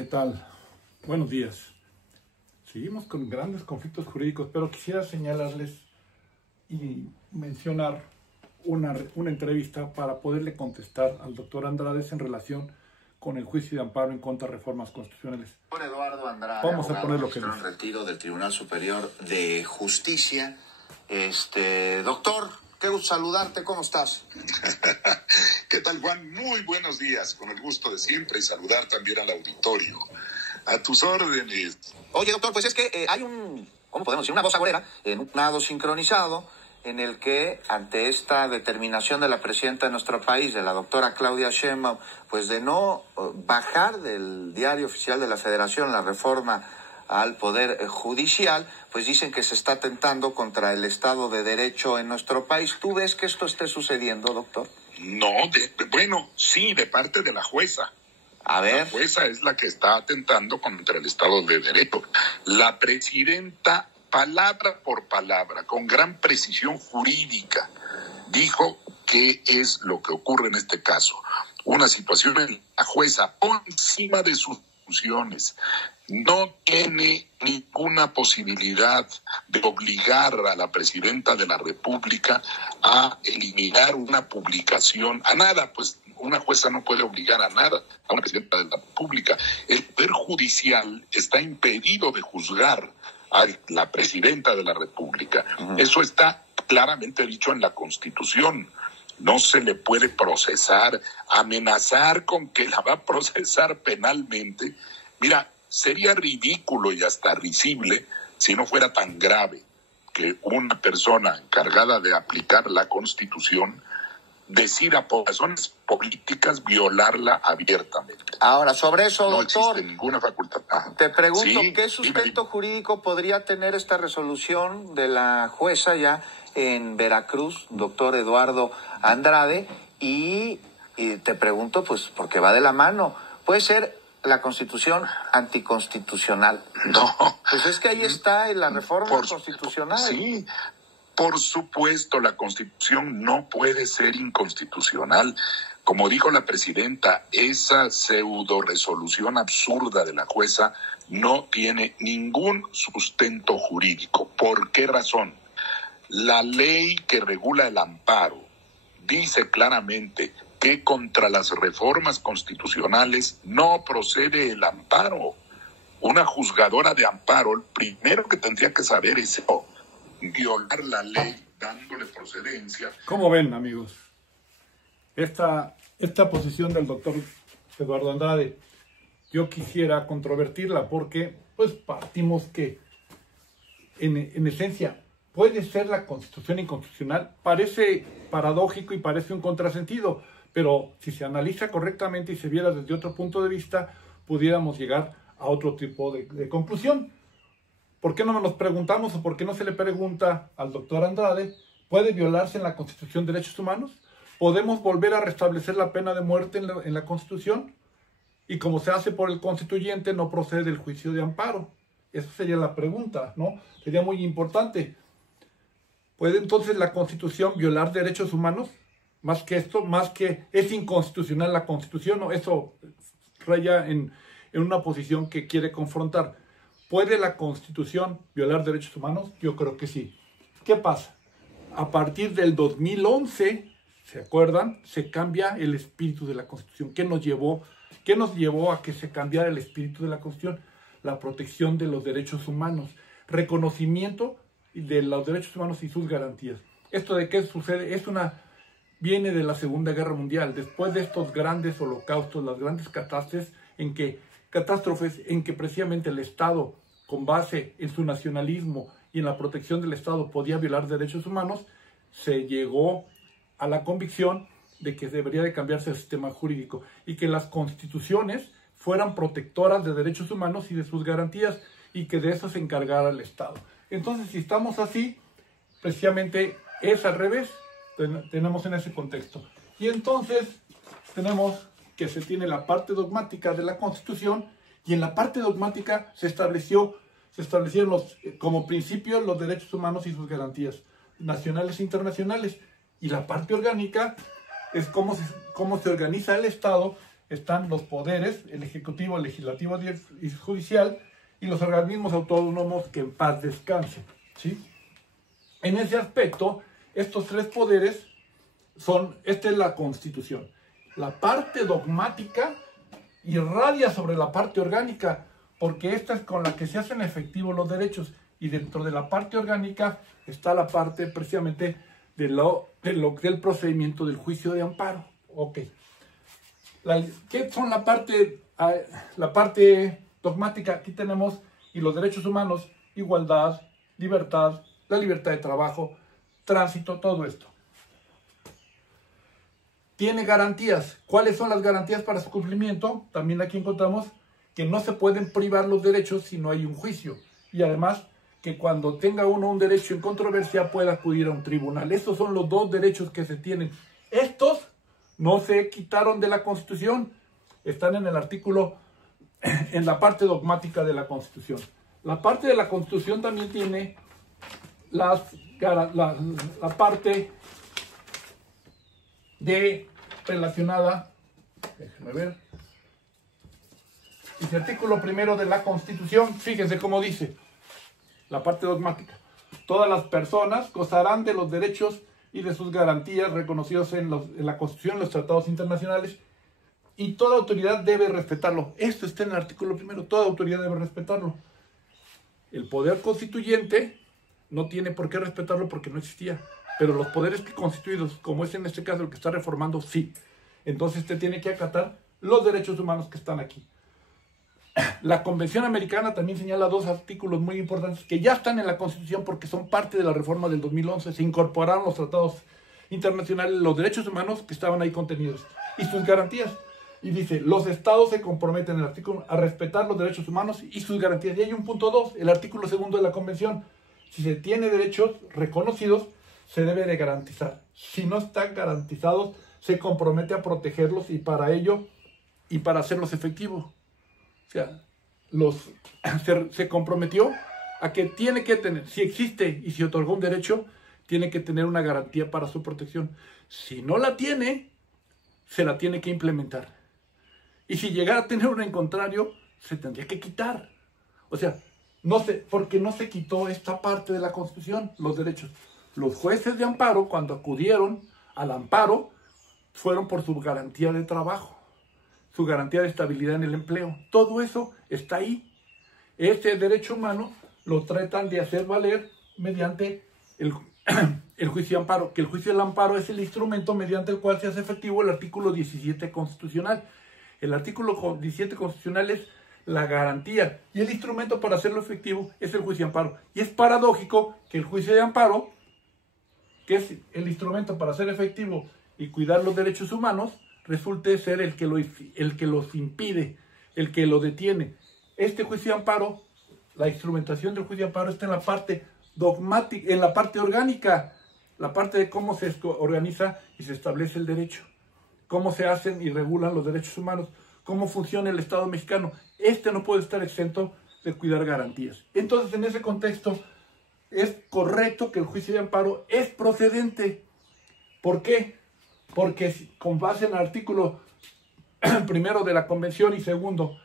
¿Qué tal? Buenos días. Seguimos con grandes conflictos jurídicos, pero quisiera señalarles y mencionar una entrevista para poderle contestar al doctor Andrade en relación con el juicio de amparo en contra de reformas constitucionales. Eduardo Andrade, vamos a poner lo que dice. En retiro del Tribunal Superior de Justicia. Doctor, qué gusto saludarte, ¿cómo estás? ¿Qué tal, Juan? Muy buenos días, con el gusto de siempre, y saludar también al auditorio. A tus órdenes. Oye, doctor, pues es que hay ¿cómo podemos decir? Una voz agorera, en un nado sincronizado, en el que, ante esta determinación de la presidenta de nuestro país, de la doctora Claudia Sheinbaum, pues de no bajar del diario oficial de la Federación la reforma al Poder Judicial, pues dicen que se está atentando contra el Estado de Derecho en nuestro país. ¿Tú ves que esto esté sucediendo, doctor? No, bueno, sí, de parte de la jueza. A ver. La jueza es la que está atentando contra el Estado de Derecho. La presidenta, palabra por palabra, con gran precisión jurídica, dijo qué es lo que ocurre en este caso. Una situación en la la jueza, por encima de sus funciones, no tiene ninguna posibilidad de obligar a la presidenta de la República a eliminar una publicación, a nada, pues una jueza no puede obligar a nada a una presidenta de la República. El Poder Judicial está impedido de juzgar a la presidenta de la República. Eso está claramente dicho en la Constitución. No se le puede procesar, amenazar con que la va a procesar penalmente. Mira, sería ridículo y hasta risible si no fuera tan grave que una persona encargada de aplicar la Constitución decida por razones políticas violarla abiertamente. Ahora, sobre eso, no doctor, existe ninguna facultad. Te pregunto, sí, ¿qué sustento jurídico podría tener esta resolución de la jueza ya en Veracruz, doctor Eduardo Andrade? Y te pregunto, pues, porque va de la mano, ¿puede ser la Constitución anticonstitucional? No. Pues es que ahí está en la reforma constitucional. Sí. Por supuesto, la Constitución no puede ser inconstitucional. Como dijo la presidenta, esa pseudo resolución absurda de la jueza no tiene ningún sustento jurídico. ¿Por qué razón? La ley que regula el amparo dice claramente que contra las reformas constitucionales no procede el amparo. Una juzgadora de amparo, el primero que tendría que saber es violar la ley dándole procedencia. ¿Cómo ven, amigos? Esta posición del doctor Eduardo Andrade, yo quisiera controvertirla porque, pues, partimos que, en esencia, puede ser la Constitución inconstitucional. Parece paradójico y parece un contrasentido, pero si se analiza correctamente y se viera desde otro punto de vista, pudiéramos llegar a otro tipo de conclusión. ¿Por qué no nos preguntamos o por qué no se le pregunta al doctor Andrade, ¿puede violarse en la Constitución derechos humanos? ¿Podemos volver a restablecer la pena de muerte en la Constitución? Y como se hace por el constituyente, no procede el juicio de amparo. Esa sería la pregunta, ¿no? Sería muy importante. ¿Puede entonces la Constitución violar derechos humanos? Más que esto, más que es inconstitucional la Constitución, ¿no? Eso raya en una posición que quiere confrontar. ¿Puede la Constitución violar derechos humanos? Yo creo que sí. ¿Qué pasa? A partir del 2011, ¿se acuerdan? Se cambia el espíritu de la Constitución. ¿Qué nos llevó a que se cambiara el espíritu de la Constitución? La protección de los derechos humanos, reconocimiento de los derechos humanos y sus garantías. ¿Esto de qué sucede? Viene de la Segunda Guerra Mundial. Después de estos grandes holocaustos, las grandes catástrofes en que precisamente el Estado, con base en su nacionalismo y en la protección del Estado, podía violar derechos humanos, se llegó a la convicción de que debería de cambiarse el sistema jurídico y que las constituciones fueran protectoras de derechos humanos y de sus garantías y que de eso se encargara el Estado. Entonces, si estamos así, precisamente es al revés, tenemos en ese contexto. Y entonces tenemos que se tiene la parte dogmática de la Constitución, y en la parte dogmática se establecieron como principios los derechos humanos y sus garantías nacionales e internacionales, y la parte orgánica es cómo se organiza el Estado están los poderes, el ejecutivo, el legislativo y el judicial, y los organismos autónomos que en paz descansen, ¿sí? En ese aspecto, estos tres poderes esta es la Constitución. La parte dogmática irradia sobre la parte orgánica, porque esta es con la que se hacen efectivos los derechos, y dentro de la parte orgánica está la parte precisamente del procedimiento del juicio de amparo. Ok. ¿Qué son la parte dogmática? Aquí tenemos, y los derechos humanos, igualdad, libertad, la libertad de trabajo, tránsito, todo esto. Tiene garantías. ¿Cuáles son las garantías para su cumplimiento? También aquí encontramos que no se pueden privar los derechos si no hay un juicio. Y además, que cuando tenga uno un derecho en controversia pueda acudir a un tribunal. Estos son los dos derechos que se tienen. Estos no se quitaron de la Constitución. Están en el artículo, en la parte dogmática de la Constitución. La parte de la Constitución también tiene la parte relacionada, déjenme ver, el artículo primero de la Constitución, fíjense cómo dice, la parte dogmática: todas las personas gozarán de los derechos y de sus garantías reconocidos en la Constitución y los tratados internacionales, y toda autoridad debe respetarlo. Esto está en el artículo primero, toda autoridad debe respetarlo. El poder constituyente no tiene por qué respetarlo porque no existía, pero los poderes constituidos, como es en este caso el que está reformando, sí. Entonces usted tiene que acatar los derechos humanos que están aquí. La Convención Americana también señala dos artículos muy importantes que ya están en la Constitución porque son parte de la reforma del 2011. Se incorporaron los tratados internacionales, los derechos humanos que estaban ahí contenidos y sus garantías. Y dice, los estados se comprometen en el artículo a respetar los derechos humanos y sus garantías. Y hay un punto 2, el artículo 2 de la Convención. Si se tiene derechos reconocidos, se debe de garantizar. Si no están garantizados, se compromete a protegerlos y para ello, y para hacerlos efectivos. O sea, se comprometió a que tiene que tener, si existe y si otorgó un derecho, tiene que tener una garantía para su protección. Si no la tiene, se la tiene que implementar. Y si llegara a tener una en contrario, se tendría que quitar. O sea, porque no se quitó esta parte de la Constitución, los derechos. Los jueces de amparo, cuando acudieron al amparo, fueron por su garantía de trabajo, su garantía de estabilidad en el empleo. Todo eso está ahí. Este derecho humano lo tratan de hacer valer mediante el juicio de amparo, que el juicio del amparo es el instrumento mediante el cual se hace efectivo el artículo 17 constitucional. El artículo 17 constitucional es la garantía y el instrumento para hacerlo efectivo es el juicio de amparo. Y es paradójico que el juicio de amparo, que es el instrumento para hacer efectivo y cuidar los derechos humanos, resulte ser el que los impide, el que lo detiene. Este juicio de amparo, la instrumentación del juicio de amparo está en la parte dogmática, en la parte orgánica, la parte de cómo se organiza y se establece el derecho, cómo se hacen y regulan los derechos humanos, cómo funciona el Estado mexicano. Este no puede estar exento de cuidar garantías. Entonces, en ese contexto, es correcto que el juicio de amparo es procedente. ¿Por qué? Porque con base en el artículo primero de la Convención y segundo,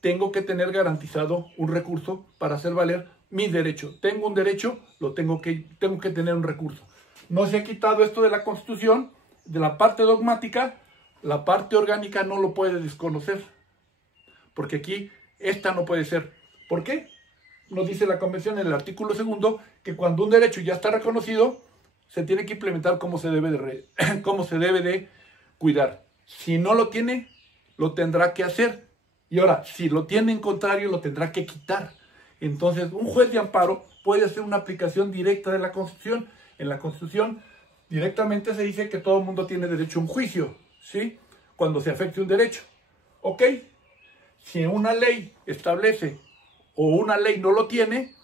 tengo que tener garantizado un recurso para hacer valer mi derecho. Tengo un derecho, tengo que tener un recurso. No se ha quitado esto de la Constitución, de la parte dogmática, la parte orgánica no lo puede desconocer. Porque aquí esta no puede ser. ¿Por qué? Nos dice la Convención en el artículo 2 que cuando un derecho ya está reconocido, se tiene que implementar cómo se debe de cuidar. Si no lo tiene, lo tendrá que hacer. Y ahora, si lo tiene en contrario, lo tendrá que quitar. Entonces, un juez de amparo puede hacer una aplicación directa de la Constitución. En la Constitución, directamente se dice que todo el mundo tiene derecho a un juicio, ¿sí? Cuando se afecte un derecho. ¿Ok? Si una ley establece o una ley no lo tiene,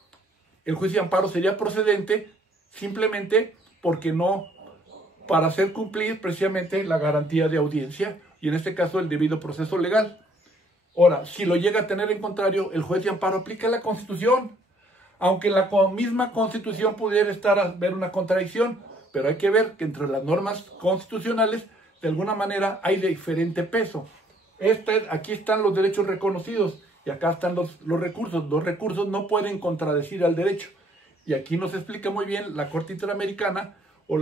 el juicio de amparo sería procedente simplemente porque no, para hacer cumplir precisamente la garantía de audiencia y en este caso el debido proceso legal. Ahora, si lo llega a tener en contrario, el juez de amparo aplica la Constitución, aunque en la misma Constitución pudiera haber una contradicción, pero hay que ver que entre las normas constitucionales, de alguna manera, hay diferente peso. Aquí están los derechos reconocidos y acá están los recursos. Los recursos no pueden contradecir al derecho. Y aquí nos explica muy bien la Corte Interamericana o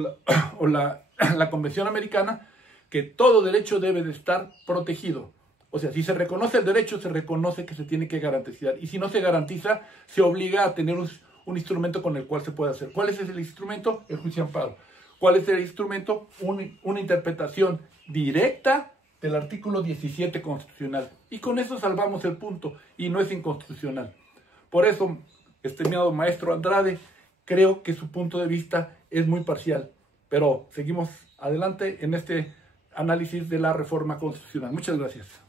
la Convención Americana que todo derecho debe de estar protegido. O sea, si se reconoce el derecho, se reconoce que se tiene que garantizar. Y si no se garantiza, se obliga a tener un instrumento con el cual se puede hacer. ¿Cuál es el instrumento? El juicio de amparo. ¿Cuál es el instrumento? Una interpretación directa del artículo 17 constitucional. Y con eso salvamos el punto. Y no es inconstitucional. Por eso, estimado maestro Andrade, creo que su punto de vista es muy parcial. Pero seguimos adelante en este análisis de la reforma constitucional. Muchas gracias.